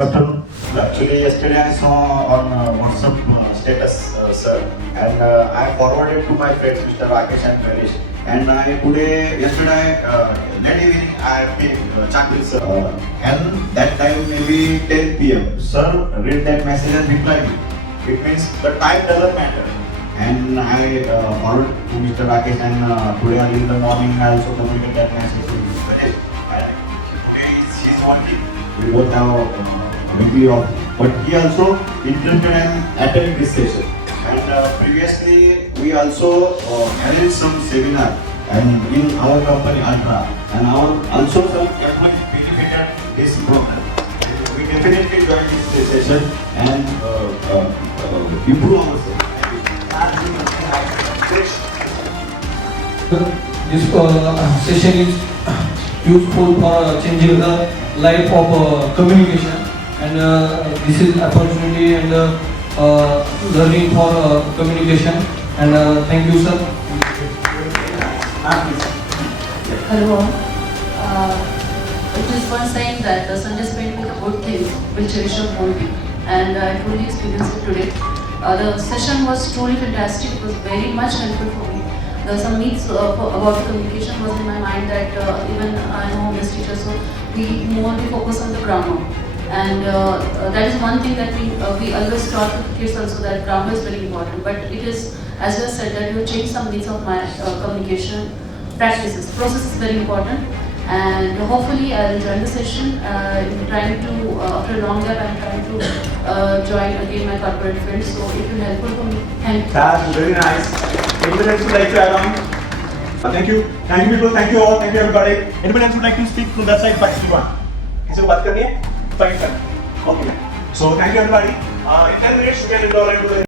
Afternoon. Actually, yesterday I saw on WhatsApp status, sir, and I forwarded to my friends, Mr. Rakesh and Paresh. And yesterday, late evening, I have been chat with sir. And that time maybe 10 p.m. Sir, read that message and reply me. It means the time doesn't matter. And I forwarded to Mr. Rakesh, and today early in the morning I also communicated that message to Mr. Paresh. And today he's working. We both have maybe off, but he also interested in attending this session. And previously we also arranged some seminar and in our company Ultra, and our also some employees benefited this program. And we definitely join this session and improve ourselves. This session is useful for changing the life of communication, and this is opportunity and learning for communication, and thank you, sir. Hello. It is one saying that the Sunday spent with a good thing will cherish a whole week, and I truly experienced it today. The session was truly fantastic. It was very much helpful for me. There were some myths about communication was in my mind that even I know this teacher, so we focus on the grammar. And that is one thing that we always taught the kids also, that grammar is very important. But it is, as you have said, that you change some myths of my communication practices. Process is very important. And hopefully I will join the session. I'm trying to, after a long gap, I'm trying to join again my corporate field. So it will be helpful for me. Thank you. That's very nice. Anyone else would like to add on? Thank you. Thank you people. Thank you all. Thank you everybody. Anyone else would like to speak from that side? Fine, you want. किसी को बात करनी है? Fine, sir. Okay. So thank you everybody. In 10 minutes we can enroll into the